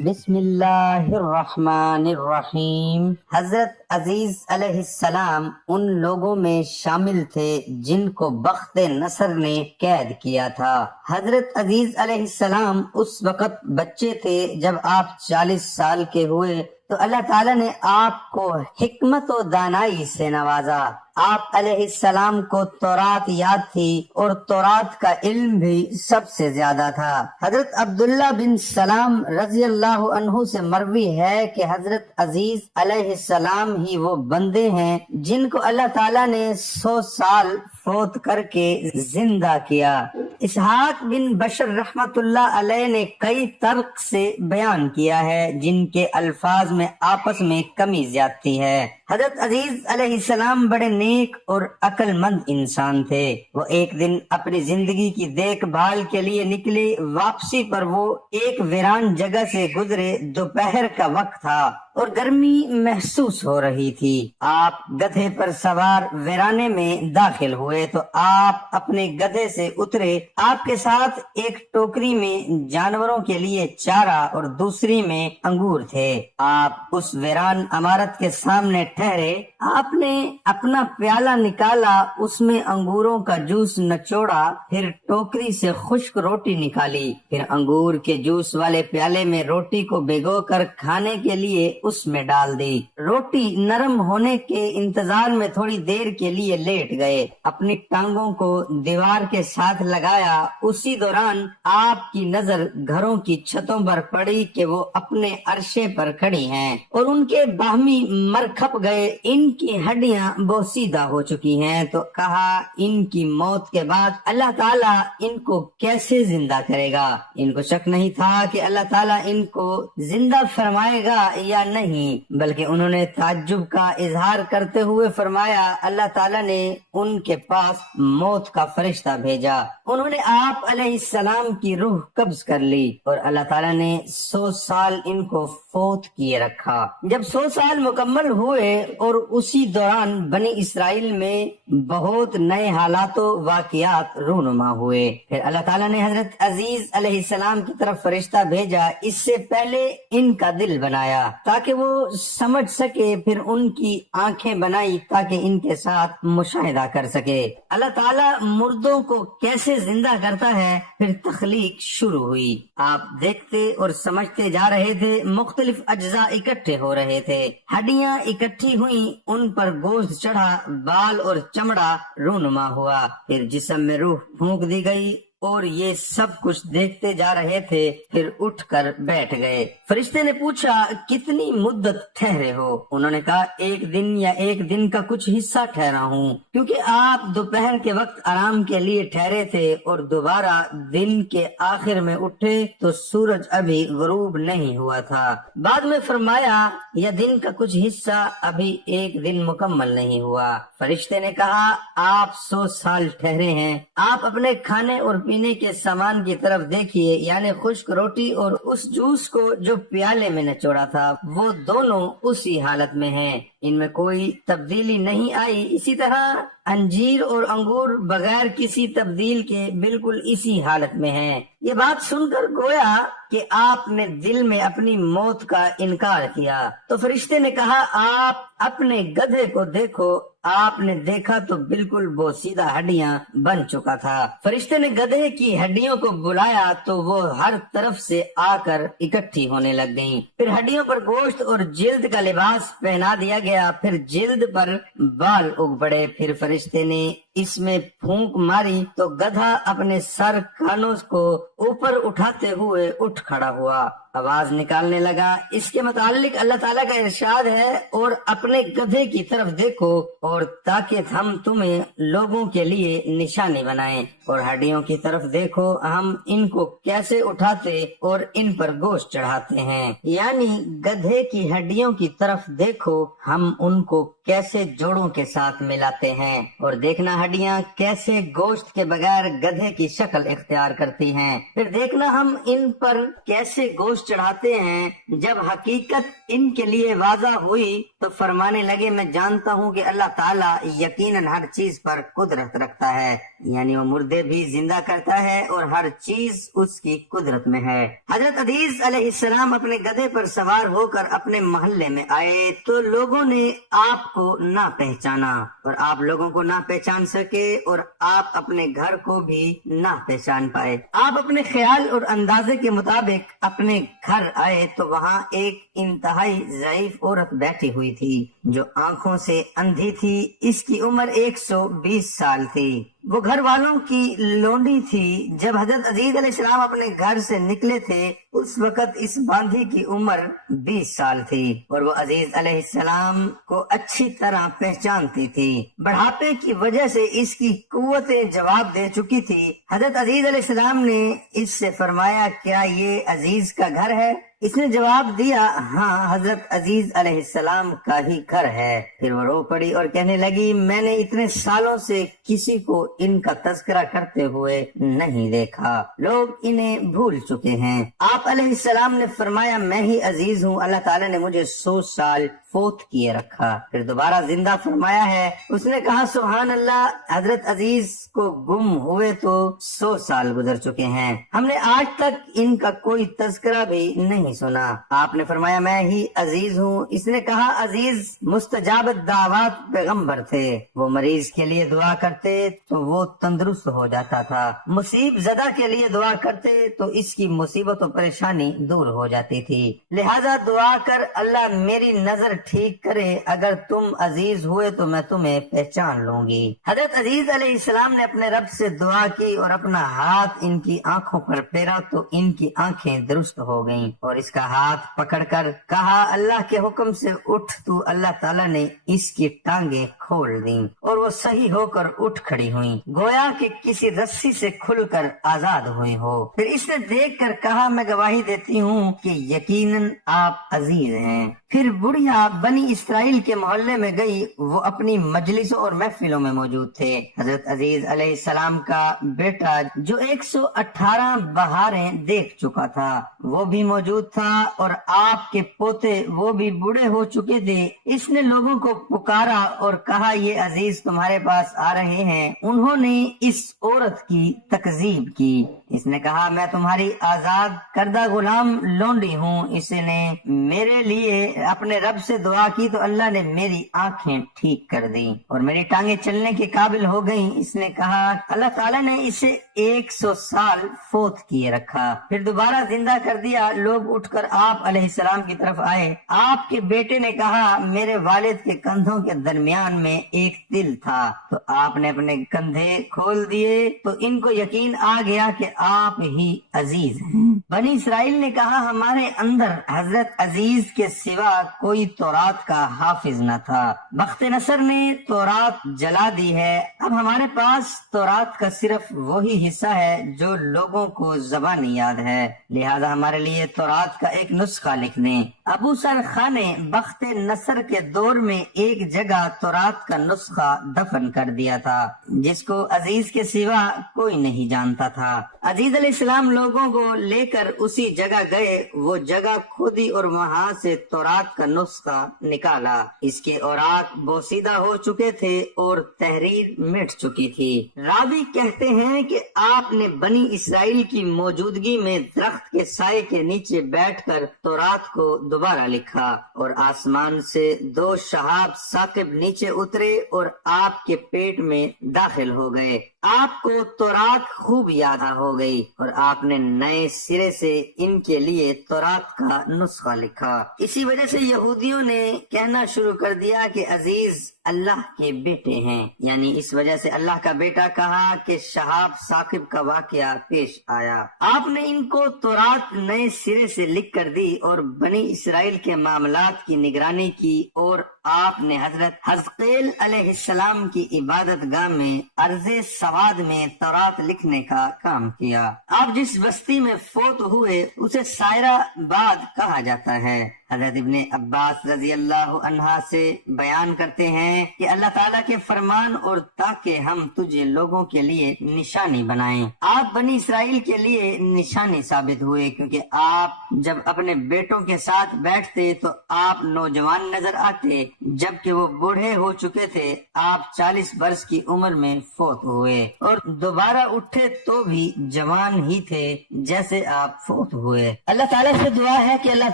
بسم اللہ الرحمن الرحیم۔ حضرت عزیز علیہ السلام ان لوگوں میں شامل تھے جن کو بخت نصر نے قید کیا تھا۔ حضرت عزیز علیہ السلام اس وقت بچے تھے جب آپ 40 سال کے ہوئے تو اللہ تعالیٰ نے آپ کو حکمت و دانائی سے نوازا۔ آپ علیہ السلام کو تورات یاد تھی اور تورات کا علم بھی سب سے زیادہ تھا۔ حضرت عبداللہ بن سلام رضی اللہ عنہ سے مروی ہے کہ حضرت عزیز علیہ السلام ہی وہ بندے ہیں جن کو اللہ تعالیٰ نے 100 سال فوت کر کے زندہ کیا۔ اسحاق بن بشر رحمت اللہ علیہ نے کئی طرق سے بیان کیا ہے جن کے الفاظ میں آپس میں کمی زیادتی ہے۔ حضرت عزیز علیہ السلام بڑے نیک اور عقل مند انسان تھے۔ وہ ایک دن اپنی زندگی کی دیکھ بھال کے لیے نکلے، واپسی پر وہ ایک ویران جگہ سے گزرے۔ دوپہر کا وقت تھا اور گرمی محسوس ہو رہی تھی۔ آپ گدھے پر سوار ویرانے میں داخل ہوئے تو آپ اپنے گدھے سے اترے۔ آپ کے ساتھ ایک ٹوکری میں جانوروں کے لیے چارہ اور دوسری میں انگور تھے۔ آپ اس ویران عمارت کے سامنے ٹھہرے۔ آپ نے اپنا پیالہ نکالا، اس میں انگوروں کا جوس نچوڑا، پھر ٹوکری سے خشک روٹی نکالی، پھر انگور کے جوس والے پیالے میں روٹی کو بھگو کر کھانے کے لیے اس میں ڈال دی۔ روٹی نرم ہونے کے انتظار میں تھوڑی دیر کے لیے لیٹ گئے، اپنی ٹانگوں کو دیوار کے ساتھ لگایا۔ اسی دوران آپ کی نظر گھروں کی چھتوں پر پڑی کہ وہ اپنے عرشے پر کھڑی ہیں اور ان کے باہمی مر کھپ گئے، ان کی ہڈیاں بوسیدہ ہو چکی ہیں۔ تو کہا ان کی موت کے بعد اللہ تعالیٰ ان کو کیسے زندہ کرے گا؟ ان کو شک نہیں تھا کہ اللہ تعالیٰ ان کو زندہ فرمائے گا یا نہیں، بلکہ انہوں نے تعجب کا اظہار کرتے ہوئے فرمایا اللہ تعالیٰ نے ان کے پاس موت کا فرشتہ بھیجا۔ انہوں نے آپ علیہ السلام کی روح قبض کر لی اور اللہ تعالیٰ نے 100 سال ان کو فوت کیے رکھا۔ جب 100 سال مکمل ہوئے اور اسی دوران بنی اسرائیل میں بہت نئے حالات و واقعات رونما ہوئے، پھر اللہ تعالیٰ نے حضرت عزیز علیہ السلام کی طرف فرشتہ بھیجا۔ اس سے پہلے ان کا دل بنایا تاکہ وہ سمجھ سکے، پھر ان کی آنکھیں بنائی تاکہ ان کے ساتھ مشاہدہ کر سکے اللہ تعالیٰ مردوں کو کیسے زندہ کرتا ہے۔ پھر تخلیق شروع ہوئی۔ آپ دیکھتے اور سمجھتے جا رہے تھے، مختلف اجزاء اکٹھے ہو رہے تھے، ہڈیاں اکٹھی ہوئیں، ان پر گوشت چڑھا، بال اور چمڑا رونما ہوا، پھر جسم میں روح پھونک دی گئی اور یہ سب کچھ دیکھتے جا رہے تھے۔ پھر اٹھ کر بیٹھ گئے۔ فرشتے نے پوچھا کتنی مدت ٹھہرے ہو؟ انہوں نے کہا 1 دن یا 1 دن کا کچھ حصہ ٹھہرا ہوں، کیونکہ آپ دوپہر کے وقت آرام کے لیے ٹھہرے تھے اور دوبارہ دن کے آخر میں اٹھے تو سورج ابھی غروب نہیں ہوا تھا۔ بعد میں فرمایا یا دن کا کچھ حصہ ابھی 1 دن مکمل نہیں ہوا۔ فرشتے نے کہا آپ 100 سال ٹھہرے ہیں۔ آپ اپنے کھانے اور پینے کے سامان کی طرف دیکھیے، یعنی خشک روٹی اور اس جوس کو جو پیالے میں نچوڑا تھا، وہ دونوں اسی حالت میں ہیں، ان میں کوئی تبدیلی نہیں آئی۔ اسی طرح انجیر اور انگور بغیر کسی تبدیل کے بالکل اسی حالت میں ہیں۔ یہ بات سن کر گویا کہ آپ نے دل میں اپنی موت کا انکار کیا۔ تو فرشتے نے کہا آپ اپنے گدھے کو دیکھو۔ آپ نے دیکھا تو بالکل بوسیدہ ہڈیاں بن چکا تھا۔ فرشتے نے گدھے کی ہڈیوں کو بلایا تو وہ ہر طرف سے آ کر اکٹھی ہونے لگ گئیں۔ پھر ہڈیوں پر گوشت اور جلد کا لباس پہنا دیا گیا، پھر جلد پر بال اگ پڑے۔ پھر فرشتے نے اس میں پھونک ماری تو گدھا اپنے سر کانوں کو اوپر اٹھاتے ہوئے اٹھ کھڑا ہوا، آواز نکالنے لگا۔ اس کے متعلق اللہ تعالیٰ کا ارشاد ہے اور اپنے گدھے کی طرف دیکھو اور تاکہ ہم تمہیں لوگوں کے لیے نشانی بنائیں، اور ہڈیوں کی طرف دیکھو ہم ان کو کیسے اٹھاتے اور ان پر گوشت چڑھاتے ہیں، یعنی گدھے کی ہڈیوں کی طرف دیکھو ہم ان کو کیسے جوڑوں کے ساتھ ملاتے ہیں، اور دیکھنا ہڈیاں کیسے گوشت کے بغیر گدھے کی شکل اختیار کرتی ہیں، پھر دیکھنا ہم ان پر کیسے گوشت چڑھاتے ہیں۔ جب حقیقت ان کے لیے واضح ہوئی تو فرمانے لگے میں جانتا ہوں کہ اللہ تعالیٰ یقیناً ہر چیز پر قدرت رکھتا ہے، یعنی وہ مردے بھی زندہ کرتا ہے اور ہر چیز اس کی قدرت میں ہے۔ حضرت عزیز علیہ السلام اپنے گدھے پر سوار ہو کر اپنے محلے میں آئے تو لوگوں نے آپ کو نہ پہچانا اور آپ لوگوں کو نہ پہچان سکے اور آپ اپنے گھر کو بھی نہ پہچان پائے۔ آپ اپنے خیال اور اندازے کے مطابق اپنے گھر آئے تو وہاں ایک انتہائی ضعیف عورت بیٹھی ہوئی تھی جو آنکھوں سے اندھی تھی۔ اس کی عمر 120 سال تھی۔ وہ گھر والوں کی لونڈی تھی۔ جب حضرت عزیز علیہ السلام اپنے گھر سے نکلے تھے اس وقت اس باندھی کی عمر 20 سال تھی اور وہ عزیز علیہ السلام کو اچھی طرح پہچانتی تھی۔ بڑھاپے کی وجہ سے اس کی قوتیں جواب دے چکی تھی۔ حضرت عزیز علیہ السلام نے اس سے فرمایا کیا یہ عزیز کا گھر ہے؟ اس نے جواب دیا ہاں حضرت عزیز علیہ السلام کا ہی گھر ہے۔ پھر وہ رو پڑی اور کہنے لگی میں نے اتنے سالوں سے کسی کو ان کا تذکرہ کرتے ہوئے نہیں دیکھا، لوگ انہیں بھول چکے ہیں۔ آپ علیہ السلام نے فرمایا میں ہی عزیز ہوں، اللہ تعالیٰ نے مجھے 100 سال فوت کیے رکھا، پھر دوبارہ زندہ فرمایا ہے۔ اس نے کہا سبحان اللہ، حضرت عزیز کو گم ہوئے تو 100 سال گزر چکے ہیں، ہم نے آج تک ان کا کوئی تذکرہ بھی نہیں سنا۔ آپ نے فرمایا میں ہی عزیز ہوں۔ اس نے کہا عزیز مستجاب الدعوات پیغمبر تھے، وہ مریض کے لیے دعا کرتے تو وہ تندرست ہو جاتا تھا، مصیب زدہ کے لیے دعا کرتے تو اس کی مصیبت و پریشانی دور ہو جاتی تھی، لہذا دعا کر اللہ میری نظر ٹھیک کرے، اگر تم عزیز ہوئے تو میں تمہیں پہچان لوں گی۔ حضرت عزیز علیہ السلام نے اپنے رب سے دعا کی اور اپنا ہاتھ ان کی آنکھوں پر پھیرا تو ان کی آنکھیں درست ہو گئیں اور اس کا ہاتھ پکڑ کر کہا اللہ کے حکم سے اٹھ تو اللہ تعالیٰ نے اس کی ٹانگیں کھول دیں اور وہ صحیح ہو کر اٹھ کھڑی ہوئیں، گویا کہ کسی رسی سے کھل کر آزاد ہوئی ہو۔ پھر اس نے دیکھ کر کہا میں گواہی دیتی ہوں کہ یقیناً آپ عزیز ہیں۔ پھر بڑھیا بنی اسرائیل کے محلے میں گئی، وہ اپنی مجلسوں اور محفلوں میں موجود تھے۔ حضرت عزیز علیہ السلام کا بیٹا جو 118 بہاریں دیکھ چکا تھا وہ بھی موجود تھا اور آپ کے پوتے وہ بھی بوڑھے ہو چکے تھے۔ اس نے لوگوں کو پکارا اور کہا یہ عزیز تمہارے پاس آ رہے ہیں۔ انہوں نے اس عورت کی تکذیب کی۔ اس نے کہا میں تمہاری آزاد کردہ غلام لونڈی ہوں، اس نے میرے لیے اپنے رب سے دعا کی تو اللہ نے میری آنکھیں ٹھیک کر دی اور میری ٹانگیں چلنے کے قابل ہو گئیں۔ اس نے کہا اللہ تعالیٰ نے اسے 100 سال فوت کیے رکھا، پھر دوبارہ زندہ کر دیا۔ لوگ اٹھ کر آپ علیہ السلام کی طرف آئے۔ آپ کے بیٹے نے کہا میرے والد کے کندھوں کے درمیان میں ایک دل تھا، تو آپ نے اپنے کندھے کھول دیے تو ان کو یقین آ گیا کہ آپ ہی عزیز ہیں۔ بنی اسرائیل نے کہا ہمارے اندر حضرت عزیز کے سوا کوئی تورات کا حافظ نہ تھا، بخت نصر نے تورات جلا دی ہے، اب ہمارے پاس تورات کا صرف وہی حصہ ہے جو لوگوں کو زبانی یاد ہے، لہذا ہمارے لیے تورات کا ایک نسخہ لکھ دیں۔ ابو سرخان نے بخت نصر کے دور میں ایک جگہ تورات کا نسخہ دفن کر دیا تھا جس کو عزیز کے سوا کوئی نہیں جانتا تھا۔ عزیز علیہ السلام لوگوں کو لے کر اسی جگہ گئے، وہ جگہ کھودی اور وہاں سے تورات کا نسخہ نکالا۔ اس کے اوراق بوسیدہ ہو چکے تھے اور تحریر مٹ چکی تھی۔ راوی کہتے ہیں کہ آپ نے بنی اسرائیل کی موجودگی میں درخت کے سائے کے نیچے بیٹھ کر تورات کو دوبارہ لکھا اور آسمان سے 2 شہاب ثاقب نیچے اترے اور آپ کے پیٹ میں داخل ہو گئے۔ آپ کو تورات خوب یاد ہو گئی اور آپ نے نئے سرے سے ان کے لیے تورات کا نسخہ لکھا۔ اسی وجہ سے یہودیوں نے کہنا شروع کر دیا کہ عزیز اللہ کے بیٹے ہیں، یعنی اس وجہ سے اللہ کا بیٹا کہا کہ شہاب ثاقب کا واقعہ پیش آیا۔ آپ نے ان کو تورات نئے سرے سے لکھ کر دی اور بنی اسرائیل کے معاملات کی نگرانی کی اور آپ نے حضرت حزقیل اسماعیل علیہ السلام کی عبادت گاہ میں ارض سواد میں تورات لکھنے کا کام کیا۔ آپ جس بستی میں فوت ہوئے اسے سائرہ باد کہا جاتا ہے۔ حضرت ابن عباس رضی اللہ عنہ سے بیان کرتے ہیں کہ اللہ تعالیٰ کے فرمان اور تاکہ ہم تجھے لوگوں کے لیے نشانی بنائیں، آپ بنی اسرائیل کے لیے نشانی ثابت ہوئے، کیونکہ آپ جب اپنے بیٹوں کے ساتھ بیٹھتے تو آپ نوجوان نظر آتے، جبکہ وہ بوڑھے ہو چکے تھے۔ آپ 40 برس کی عمر میں فوت ہوئے اور دوبارہ اٹھے تو بھی جوان ہی تھے جیسے آپ فوت ہوئے۔ اللہ تعالیٰ سے دعا ہے کہ اللہ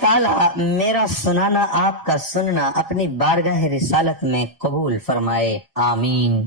تعالیٰ میرا سنانا، آپ کا سننا اپنی بارگاہ رسالت میں قبول فرمائے، آمین۔